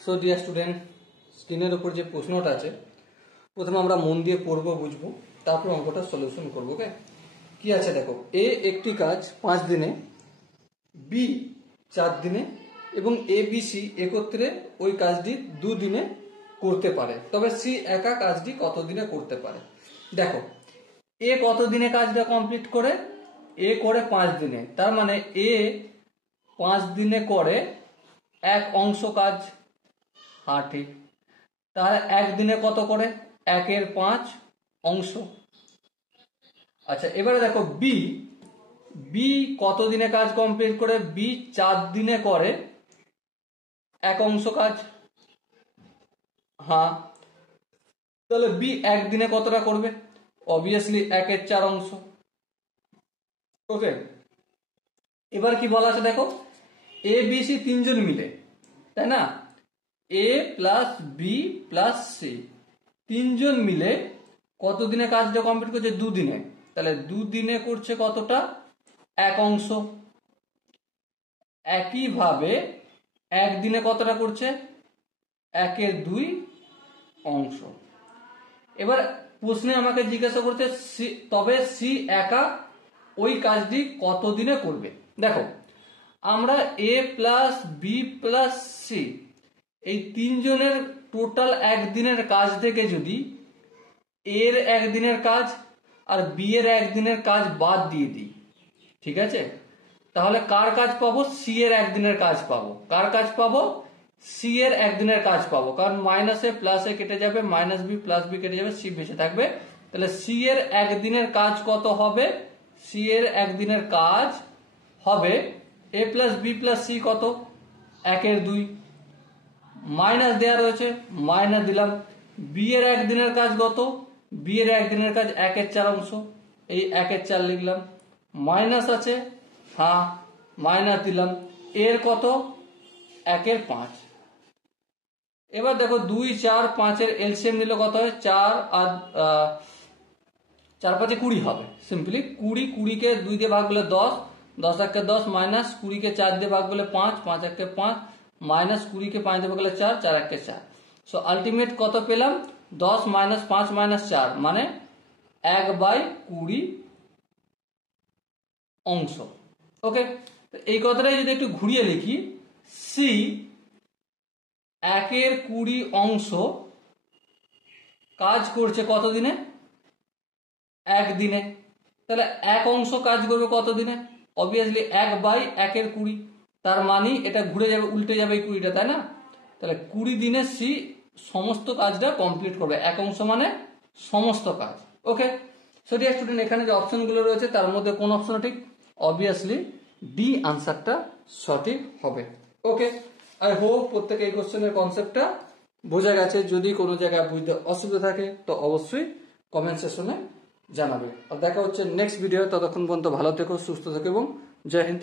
So dear student, স্ক্রিনের উপর যে প্রশ্নটা আছে প্রথমে আমরা মন দিয়ে পড়বো, বুঝবো, তারপর অঙ্কটা সলিউশন করবো। ওকে, কি আছে দেখো, এ একটি কাজ 5 দিনে, বি 4 দিনে এবং এ বি সি একত্রে ওই কাজটি 2 দিনে করতে পারে, তবে সি একা কাজটি কত দিনে করতে পারে। দেখো, এ কত দিনে কাজটা কমপ্লিট করে? এ করে 5 দিনে, তার মানে এ 5 দিনে করে এক অংশ কাজ। হ্যাঁ ঠিক, তাহলে একদিনে কত করে? 1/5 অংশ। আচ্ছা, এবারে দেখো বি, বি কত দিনে কাজ কমপ্লিট করে? বি 4 দিনে করে এক অংশ কাজ। হ্যাঁ, তাহলে বি একদিনে কতটা করবে? অবভিয়াসলি 1/4 অংশ। ওকে, এবার কি বলা আছে দেখো, এ বি সি তিনজন মিলে, তাই না? এ প্লাস বি প্লাস সি তিনজন মিলে কত দিনে কাজটা কমপ্লিট করছে? 2 দিনে। তাহলে 2 দিনে করছে কতটা? এক অংশ। একইভাবে একদিনে কতটা করছে? 1/2 অংশ। এবার প্রশ্নে আমাকে জিজ্ঞাসা করছে তবে সি একা ওই কাজটি কত দিনে করবে। দেখো, আমরা এ প্লাস বি প্লাস সি এই তিনজনের টোটাল একদিনের কাজ থেকে যদি এর একদিনের কাজ আর বি এর একদিনের কাজ বাদ দিয়ে দিই, ঠিক আছে, তাহলে কার কাজ পাবো? সি এর একদিনের কাজ পাবো। কার কাজ পাবো? সি এর একদিনের কাজ পাবো, কারণ মাইনাসে প্লাসে কেটে যাবে, মাইনাস বি প্লাস বি কেটে যাবে, সি বেঁচে থাকবে। তাহলে সি এর একদিনের কাজ কত হবে? সি এর একদিনের কাজ হবে এ প্লাস বি প্লাস সি কত? 1/2। মাইনাস দেওয়া রয়েছে, মাইনাস দিলাম। বি এর একদিনের কাজ কত? বি এর একদিনের কাজ 1/4 অংশ, এই 1/4 লিখলাম। মাইনাস আছে, হ্যাঁ মাইনাস দিলাম। এর কত? 1/5। এবার দেখো 2, 4, 5 এর এলসিএম নিলে কত হয়? 4 আর 4 5 20 হবে। সিম্পলি 20, 20 কে 2 দিয়ে ভাগ করলে 10, 10 1 10, মাইনাস 20 কে 4 দিয়ে ভাগ করলে 5, 5 1 5, মাইনাস 20 কে 5 দিয়ে ভাগ করলে 4, 4 1 4। সো আলটিমেট কত পেলাম? 10 মাইনাস 5 মাইনাস 4 মানে 1/20 অংশ। ওকে, এই কথাটাই যদি একটু ঘুরিয়ে লিখি, সি 1/20 অংশ কাজ করছে কত দিনে? একদিনে। তাহলে এক অংশ কাজ করবে কত দিনে? অবভিয়াসলি 1/1/20, তার মানে এটা ঘুরে যাবে, উল্টে যাবে এই 20টা, তাই না? তাহলে 20 দিনে সি সমস্ত কাজটা কমপ্লিট করবে। এক অংশ মানে সমস্ত কাজ। ওকে, সো ডিয়ার স্টুডেন্ট, এখানে যে অপশনগুলো রয়েছে তার মধ্যে কোন অপশন ঠিক? অবভিয়াসলি ডি আনসারটা সঠিক হবে। ওকে, আই হোপ প্রত্যেকে এই কোশ্চেনের কনসেপ্টটা বোঝা গেছে। যদি কোনো জায়গায় বুঝতে অসুবিধা থাকে তো অবশ্যই কমেন্ট সেকশনে জানাবে। আর দেখা হচ্ছে নেক্সট ভিডিও। ততক্ষণ পর্যন্ত ভালো থেকো, সুস্থ থেকো এবং জয় হিন্দ।